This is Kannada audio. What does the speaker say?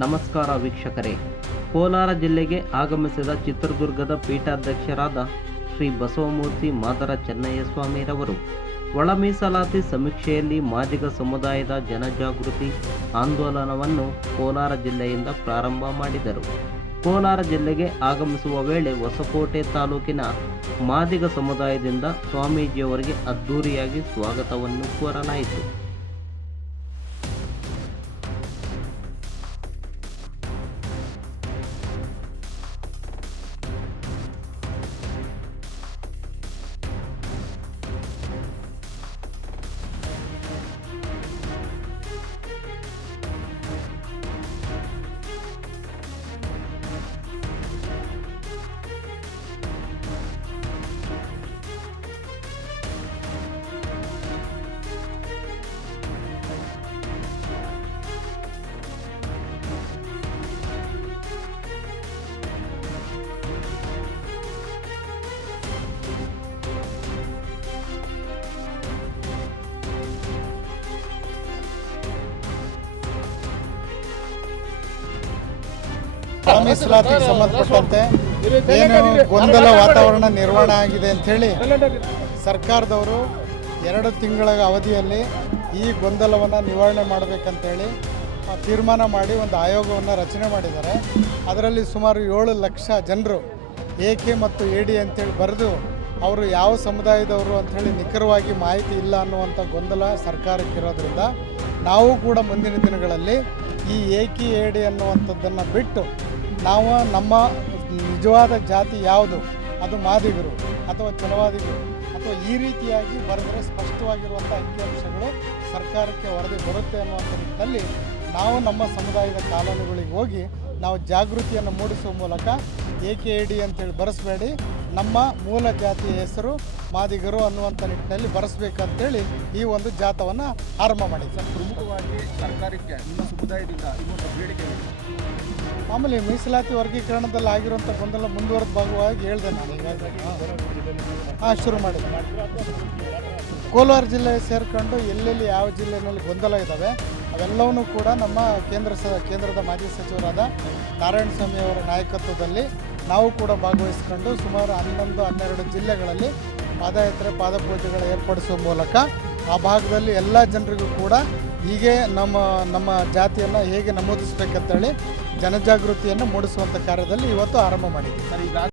ನಮಸ್ಕಾರ ವೀಕ್ಷಕರೇ. ಕೋಲಾರ ಜಿಲ್ಲೆಗೆ ಆಗಮಿಸಿದ ಚಿತ್ರದುರ್ಗದ ಪೀಠಾಧ್ಯಕ್ಷರಾದ ಶ್ರೀ ಬಸವಮೂರ್ತಿ ಮಾದರ ಚೆನ್ನಯ್ಯ ಸ್ವಾಮಿರವರು ಒಳ ಮೀಸಲಾತಿ ಸಮೀಕ್ಷೆಯಲ್ಲಿ ಮಾದಿಗ ಸಮುದಾಯದ ಜನಜಾಗೃತಿ ಆಂದೋಲನವನ್ನು ಕೋಲಾರ ಜಿಲ್ಲೆಯಿಂದ ಪ್ರಾರಂಭ ಮಾಡಿದರು. ಕೋಲಾರ ಜಿಲ್ಲೆಗೆ ಆಗಮಿಸುವ ವೇಳೆ ಹೊಸಕೋಟೆ ತಾಲೂಕಿನ ಮಾದಿಗ ಸಮುದಾಯದಿಂದ ಸ್ವಾಮೀಜಿಯವರಿಗೆ ಅದ್ಧೂರಿಯಾಗಿ ಸ್ವಾಗತವನ್ನು ಕೋರಲಾಯಿತು. ಮೀಸಲಾತಿಗೆ ಸಂಬಂಧಪಟ್ಟಂತೆ ಏನು ಗೊಂದಲ ವಾತಾವರಣ ನಿರ್ವಹಣೆ ಆಗಿದೆ ಅಂಥೇಳಿ ಸರ್ಕಾರದವರು ಎರಡು ತಿಂಗಳ ಅವಧಿಯಲ್ಲಿ ಈ ಗೊಂದಲವನ್ನು ನಿವಾರಣೆ ಮಾಡಬೇಕಂತೇಳಿ ತೀರ್ಮಾನ ಮಾಡಿ ಒಂದು ಆಯೋಗವನ್ನು ರಚನೆ ಮಾಡಿದ್ದಾರೆ. ಅದರಲ್ಲಿ ಸುಮಾರು ಏಳು ಲಕ್ಷ ಜನರು ಏಕೆ ಮತ್ತು ಎ ಡಿ ಅಂತೇಳಿ ಬರೆದು ಅವರು ಯಾವ ಸಮುದಾಯದವರು ಅಂಥೇಳಿ ನಿಖರವಾಗಿ ಮಾಹಿತಿ ಇಲ್ಲ ಅನ್ನುವಂಥ ಗೊಂದಲ ಸರ್ಕಾರಕ್ಕಿರೋದ್ರಿಂದ ನಾವು ಕೂಡ ಮುಂದಿನ ದಿನಗಳಲ್ಲಿ ಈ ಏಕಿ ಏಡಿ ಅನ್ನುವಂಥದ್ದನ್ನು ಬಿಟ್ಟು ನಾವು ನಮ್ಮ ನಿಜವಾದ ಜಾತಿ ಯಾವುದು? ಅದು ಮಾದಿಗರು ಅಥವಾ ಚಲವಾದಿಗರು ಅಥವಾ ಈ ರೀತಿಯಾಗಿ ಬರೆದರೆ ಸ್ಪಷ್ಟವಾಗಿರುವಂಥ ಅಂಕಿಅಂಶಗಳು ಸರ್ಕಾರಕ್ಕೆ ವರದಿ ಬರುತ್ತೆ ಅನ್ನುವಂಥ ನಿಟ್ಟಿನಲ್ಲಿ ನಾವು ನಮ್ಮ ಸಮುದಾಯದ ಕಾಲೋನಿಗಳಿಗೆ ಹೋಗಿ ನಾವು ಜಾಗೃತಿಯನ್ನು ಮೂಡಿಸುವ ಮೂಲಕ ಏಕೆ ಕೆ ಡಿ ಅಂತೇಳಿ ಬರೆಸಬೇಡಿ. ನಮ್ಮ ಮೂಲ ಜಾತಿಯ ಹೆಸರು ಮಾದಿಗರು ಅನ್ನುವಂಥ ನಿಟ್ಟಿನಲ್ಲಿ ಬರೆಸ್ಬೇಕಂತೇಳಿ ಈ ಒಂದು ಜಾಥವನ್ನು ಆರಂಭ ಮಾಡಿದ್ದೆ ಪ್ರಮುಖವಾಗಿ ಸರ್ಕಾರಕ್ಕೆ ನಿಮ್ಮ ಸಮುದಾಯದಿಂದ ಇನ್ನೊಂದು ಬೇಡಿಕೆ. ಆಮೇಲೆ ಮೀಸಲಾತಿ ವರ್ಗೀಕರಣದಲ್ಲಿ ಆಗಿರುವಂಥ ಗೊಂದಲ ಮುಂದುವರೆದ ಭಾಗವಾಗಿ ಹೇಳಿದೆ ನಾನು. ಹಾಂ ಶುರು ಮಾಡಿದೆ. ಕೋಲಾರ ಜಿಲ್ಲೆ ಸೇರಿಕೊಂಡು ಎಲ್ಲೆಲ್ಲಿ ಯಾವ ಜಿಲ್ಲೆಯಲ್ಲಿ ಗೊಂದಲ ಇದ್ದಾವೆ ಅವೆಲ್ಲವನ್ನೂ ಕೂಡ ನಮ್ಮ ಕೇಂದ್ರ ಸ ಕೇಂದ್ರದ ಮಾಜಿ ಸಚಿವರಾದ ನಾರಾಯಣಸ್ವಾಮಿ ಅವರ ನಾಯಕತ್ವದಲ್ಲಿ ನಾವು ಕೂಡ ಭಾಗವಹಿಸಿಕೊಂಡು ಸುಮಾರು ಹನ್ನೊಂದು, ಹನ್ನೆರಡು ಜಿಲ್ಲೆಗಳಲ್ಲಿ ಪಾದಯಾತ್ರೆ, ಪಾದಪೂಜೆಗಳು ಏರ್ಪಡಿಸುವ ಮೂಲಕ ಆ ಭಾಗದಲ್ಲಿ ಎಲ್ಲ ಜನರಿಗೂ ಕೂಡ ಹೀಗೆ ನಮ್ಮ ನಮ್ಮ ಜಾತಿಯನ್ನು ಹೇಗೆ ನಮೂದಿಸಬೇಕಂತೇಳಿ ಜನಜಾಗೃತಿಯನ್ನು ಮೂಡಿಸುವಂಥ ಕಾರ್ಯದಲ್ಲಿ ಇವತ್ತು ಆರಂಭ ಮಾಡಿದ್ದೀವಿ ಸರ್, ಈಗ